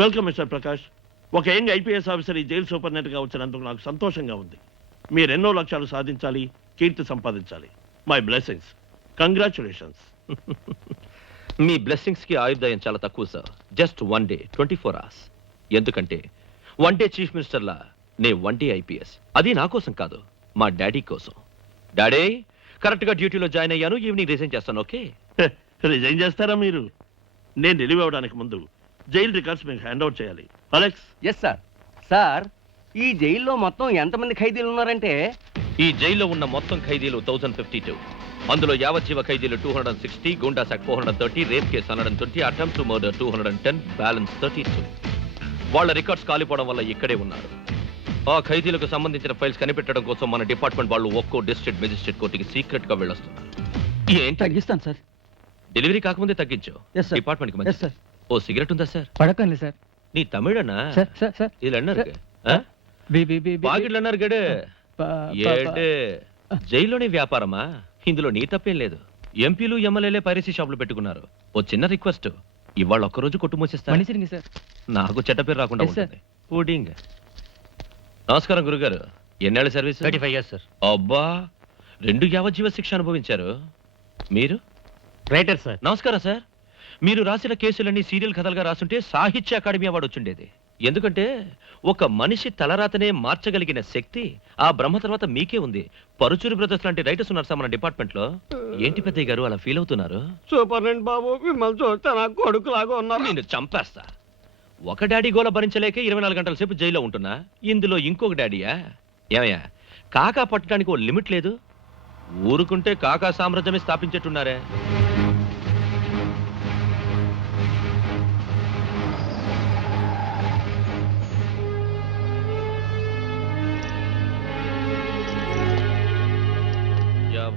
Welcome mister Prakash. ఒక young IPS officer ఈ jail సూపరింటెండెంట్గా వచ్చినందుకు నాకు సంతోషంగా ఉంది. మీరెన్నో లక్ష్యాలు సాధించాలి, కీర్తి సంపాదించాలి. My blessings. Congratulations. Me blessings కి ఆయుర్దాయం చాలా తక్కువ సార్. Just 1 day 24 hours. ఎందుకంటే 1 day చీఫ్ మినిస్టర్లా నే 1 day ఐపీఎస్. అది నా కోసం కాదు, మా డాడీ కోసం. డాడీ, కరెక్ట్ గా డ్యూటీలో జాయిన్ అయ్యాను. ఈవినింగ్ రిజైన్ చేస్తాను. ఓకే? రిజైన్ చేస్తారా మీరు? నేను రిలీవ్ అవ్వడానికి ముందు జైలు రికార్డ్స్ మీకు హ్యాండ్ అవుట్ చేయాలి. అలెక్స్. Yes sir. సార్, ఈ జైల్లో మొత్తం ఎంతమంది ఖైదీలు ఉన్నారంటే? ఈ జైల్లో ఉన్న మొత్తం ఖైదీలు 1052. అందులో యావజ్జీవ ఖైదీలు 260, goondas act 430, rape case 120, attempt to murder 210, balance 32. వాళ్ళ రికార్డ్స్ కాలిపోవడం వల్ల ఇక్కడే ఉన్నారు. ఆ ఖైదీలకు సంబంధించిన ఫైల్స్ కనిపెట్టడం కోసం మన డిపార్ట్మెంట్ వాళ్ళు ఒక్కో డిస్ట్రిక్ట్ మెజిస్ట్రేట్ కోర్టుకి సీక్రెట్ గా వెళ్ళొస్తున్నారు. ఏంటి? తగ్గిస్తాను సార్. డెలివరీ కాకముందే తగ్గించు. డిపార్ట్మెంట్ కి మంచిది. ఓ సిగరెట్ ఉందా సార్? పడకండి సార్. நீ தமிழனா? சார் சார் சார் இதுல என்ன இருக்கு? பாக்கெட்ல என்ன இருக்கு? ఏటే జైల్లోనే వ్యాపారమా? ఇందులో నీ తప్పేం లేదు. ఎంపీలు ఎమ్మెల్యేలే పైరసీ షాపులు పెట్టుకున్నారు. ఓ చిన్న రిక్వెస్ట్, ఇవాళ ఒక్కరోజు కొట్టు మూసేస్తా. నాకు చెడ్డ పేరు రాకుండా ఉంటుంది. పుడింగ్. నమస్కారం గురుగారు. ఎన్నేళ్ళ సర్వీస్? 35 years sir. అబ్బా, 2 యావజ్జీవ శిక్ష అనుభవించారు. మీరు? Writer sir. నమస్కారం సార్. మీరు రాసిన కేసులన్నీ సీరియల్ కథలుగా రాసుంటే సాహిత్య అకాడమీ అవార్డు వచ్చిండేది. ఎందుకంటే ఒక మనిషి తలరాతనే మార్చగలిగిన శక్తి ఆ బ్రహ్మ తర్వాత మీకే ఉంది. పరుచూరి బ్రదర్స్ లాంటి రైటర్స్ ఉన్నారు సార్ మన డిపార్ట్మెంట్ లో. ఏంటి పెద్దయ్య గారు అలా ఫీల్ అవుతున్నారు? సూపరింటెండెంట్ బాబు, మిమ్మల్ని చూస్తే నాకు కొడుకులాగా ఉన్నారు. నేను చంపేస్తా. ఒక డాడీ గోల భరించలేక 24 గంటల సేపు జైల్లో ఉంటున్నా. ఇందులో ఇంకొక డాడీయా? ఏమయ్యా, కాకా పట్టడానికి ఓ లిమిట్ లేదు. ఊరుకుంటే కాకా సామ్రాజ్యమే స్థాపించేట్టున్నారే.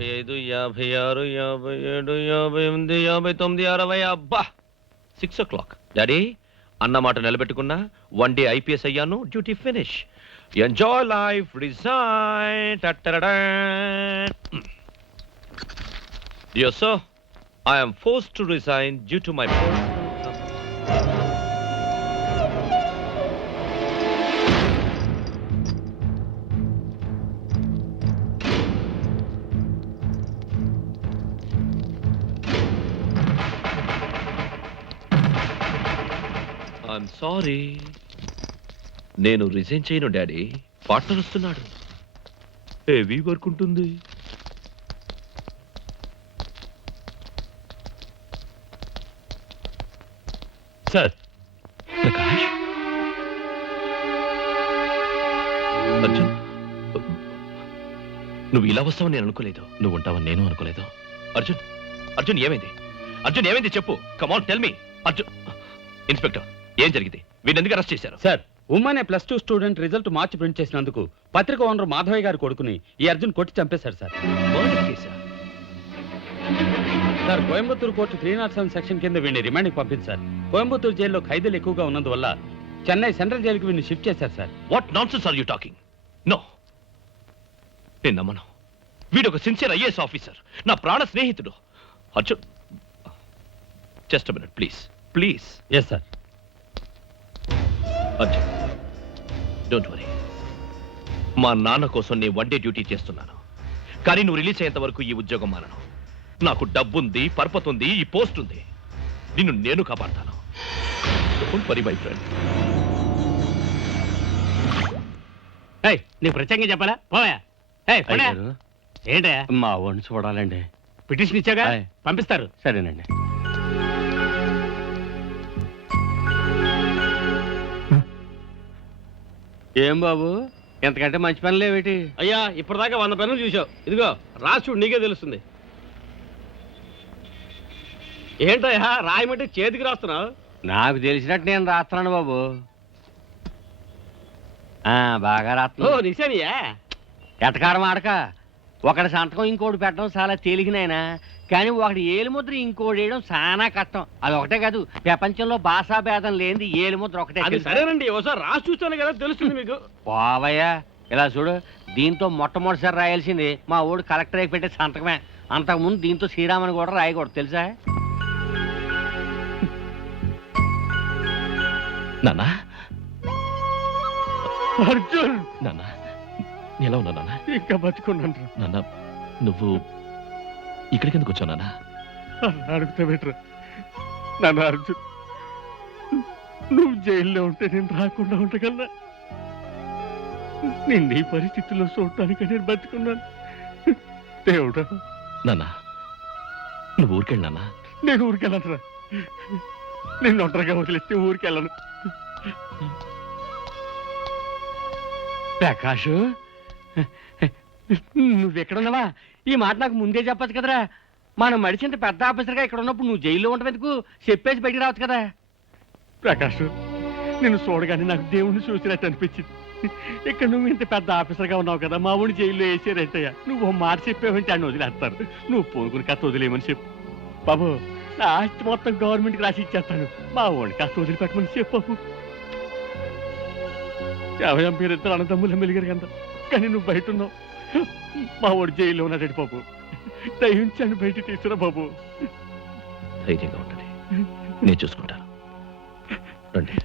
55, 56, 57, 58, 59, 60. అబ్బా, 6 o'clock. డాడీ, అన్నమాట నిలబెట్టుకున్నా. 1 day ఐపీఎస్ అయ్యాను. Duty finish. Enjoy life. Resign. Dear sir, I am forced to resign due to my personal. I'm sorry. నేను రిజైన్ చేయను డాడీ. పార్ట్నర్ వస్తున్నాడు. హెవీ వర్క్ ఉంటుంది. సార్. ప్రకాష్. అర్జున్, నువ్వు ఇలా వస్తావని నేను అనుకోలేదు. నువ్వు ఉంటావని నేను అనుకోలేదు. అర్జున్, అర్జున్ ఏమైంది? అర్జున్ ఏమైంది చెప్పు. Come on tell me. Arjun. Inspector, ఏం జరిగింది? వీడిని ఎందుకు అరెస్ట్ చేశారు? సార్, ఉమ్మనే +2 స్టూడెంట్ రిజల్ట్ మార్చి ప్రింట్ చేసినందుకు పత్రిక ఓనర్ మాధవయ్య గారు కొడుకుని ఈ అర్జున్ కొట్టి చంపేశారు సార్. మర్డర్ కేసా? సార్, కోయంబత్తూరు కోర్టు 307 సెక్షన్ కింద వీడిని రిమాండ్కి పంపించారు. కోయంబత్తూరు జైల్లో ఖైదీలు ఎక్కువగా ఉన్నందువల్ల చెన్నై సెంట్రల్ జైలుకి వీడిని షిఫ్ట్ చేశారు సార్. What nonsense are you talking? No, నేను నమ్మను. వీడు ఒక సిన్సియర్ ఐఏఎస్ ఆఫీసర్, నా ప్రాణ స్నేహితుడు. Arjun, just minute please. Please. Yes sir. Arjun, don't worry. మా నాన్న కోసం నేను 1 day డ్యూటీ చేస్తున్నాను. కానీ నువ్వు రిలీజ్ అయ్యేంత వరకు ఈ ఉద్యోగం మానను. నాకు డబ్బుంది, పర్పత్ ఉంది, ఈ పోస్ట్ ఉంది. నిన్ను నేను కాపాడతాను. Don't worry my friend. నీకు ప్రత్యేకంగా చెప్పాలా? పోయా. ఏంటా? మా వాడిని చూడాలండి. పిటిషన్ ఇచ్చాగా, పంపిస్తారు. సరేనండి. ఏం బాబు, ఎంతకంటే మంచి పని లేవేటి? అయ్యా, ఇప్పటిదాకా 100 పనులు చూసావు. ఇదిగో రాసుడు, నీకే తెలుస్తుంది. ఏంటయ్యా, రాయమంటే చేతికి రాస్తున్నావు? నాకు తెలిసినట్టు నేను రాస్తున్నాను బాబు. బాగా రాస్తున్నా. నిశానియా? ఎటకారం ఆడక. ఒకటి సంతకం ఇంకోటి పెట్టడం చాలా తేలికనైనా, కానీ ఒకటి ఏలుముద్ర ఇంకోటి వేయడం చాలా కష్టం. అది ఒకటే కాదు, ప్రపంచంలో భాషా భేదం లేనిది ఏలుముద్ర ఒకటే. అది సరేనండి, ఒకసారి రాసి చూస్తాను కదా తెలుస్తుంది మీకు. పోవయ్యా, ఇలా చూడు. దీంతో మొట్టమొదటిసారి రాయాల్సింది మా ఊడు కలెక్టర్ అయి పెట్టే సంతకమే. అంతకుముందు దీంతో శ్రీరామని కూడా రాయకూడదు, తెలుసా? నాన్న అర్జున్ నాన్న ఎలా ఉన్నా నాన్న? ఇంకా బతుకున్నాను. నాన్న నువ్వు ఇక్కడికి ఎందుకు వచ్చావు నాన్న? అడుగుతా బెటర్ నాన్న. అర్జున్, నువ్వు జైల్లో ఉంటే నేను రాకుండా ఉండగలనా? నిన్ను ఈ పరిస్థితుల్లో చూడటానికి నేను బతుకున్నాను. దేవుడా, నాన్న నువ్వు ఊరికెళ్ళి నాన్న. నేను ఊరికెళ్ళను. నిన్ను ఒంటరిగా వదిలేస్తే ఊరికెళ్ళను. ప్రకాష్, నువ్వెక్కడున్నావా? ఈ మాట నాకు ముందే చెప్పచ్చు కదరా. మనం మడిచింత పెద్ద ఆఫీసర్గా ఇక్కడ ఉన్నప్పుడు నువ్వు జైల్లో ఉండవెందుకు? చెప్పేసి బయటికి రావచ్చు కదా. ప్రకాష్, నిన్ను చూడగానే నాకు దేవుణ్ణి చూసినట్టు అనిపించింది. ఇక్కడ నువ్వు ఇంత పెద్ద ఆఫీసర్గా ఉన్నావు కదా, మా ఊడి జైల్లో వేసారంటయ్యా. నువ్వు ఓ మాట చెప్పావంటే ఆయన వదిలేస్తారు. నువ్వు పోనుకుని కాస్త వదిలేయమని చెప్పు బాబు. నా ఆస్తి మొత్తం గవర్నమెంట్కి రాసి ఇచ్చేస్తాను. మా ఊడిని కాస్త వదిలిపెట్టమని చెప్పు బాబు. ఎవరం మీరిద్దరు అన్నదమ్ములు మెలిగారు కదా, కానీ నువ్వు బయట ఉన్నావు. మా ఊడి జైల్లో ఉన్నాడు బాబు. దయించండి, బయట తీసుకురా బాబు. ధైర్యంగా ఉండండి, నేను చూసుకుంటాను. రండి.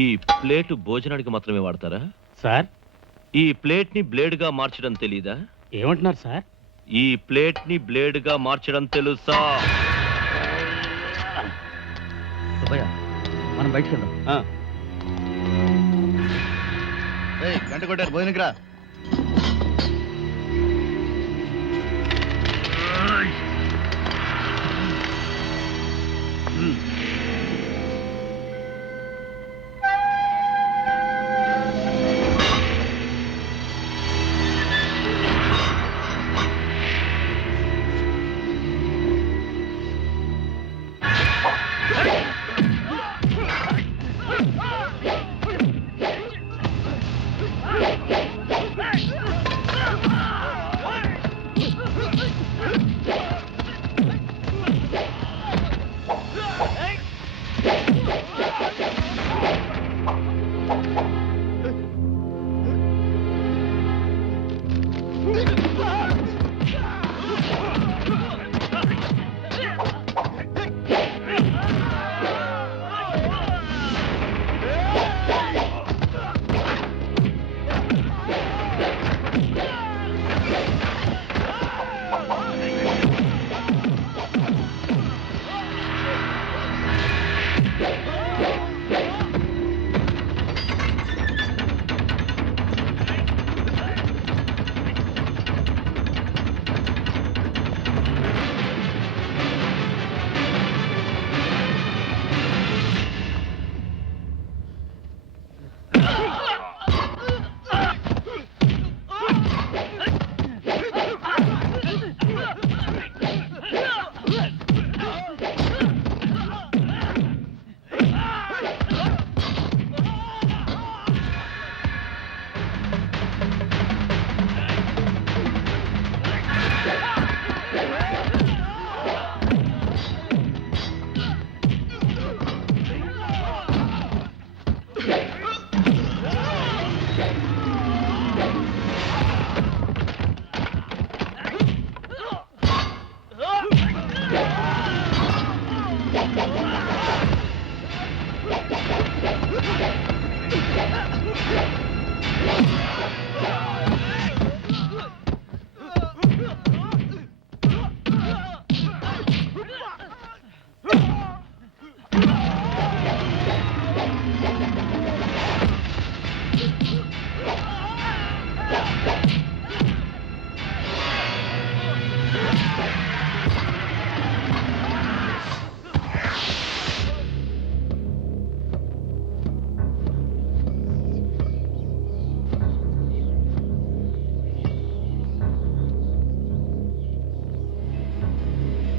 ఈ ప్లేటు భోజనానికి మాత్రమే వాడతారా సార్? ఈ ప్లేట్ ని బ్లేడ్ గా మార్చడం తెలీదా? ఏమంటున్నారు సార్? ఈ ప్లేట్ ని బ్లేడ్ గా మార్చడం తెలుసా? మనం బయటకు వెళ్దాం. గంట కొట్టారు, భోజనకి రా.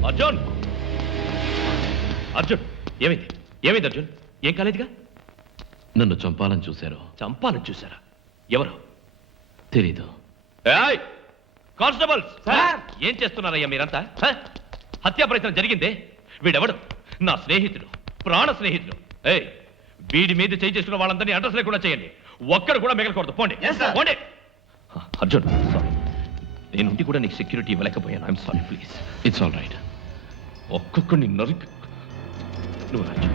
అర్జున్, అర్జున్, ఏమైంది? ఏమైంది అర్జున్? ఏం కాలేదుగా? నన్ను చంపాలని చూశారు. చంపాలని చూశారా? ఎవరు? తెలీదు. కానిస్టేబుల్స్, ఏం చేస్తున్నారయ్యా మీరంతా? హత్యా ప్రయత్నం జరిగిందే. వీడెవడు? నా స్నేహితుడు, ప్రాణ స్నేహితుడు. వీడి మీద చేయి చేసుకున్న వాళ్ళందరినీ అడ్రస్ లేకుండా చేయండి. ఒక్కడు కూడా మిగలకూడదు పోండి పోండి అర్జున్ సారీ నేను కూడా నీకు సెక్యూరిటీ ఇవ్వలేకపోయాను I'm sorry please it's all right ఒక్కొక్కడిని నరికి నువ్వు రాజు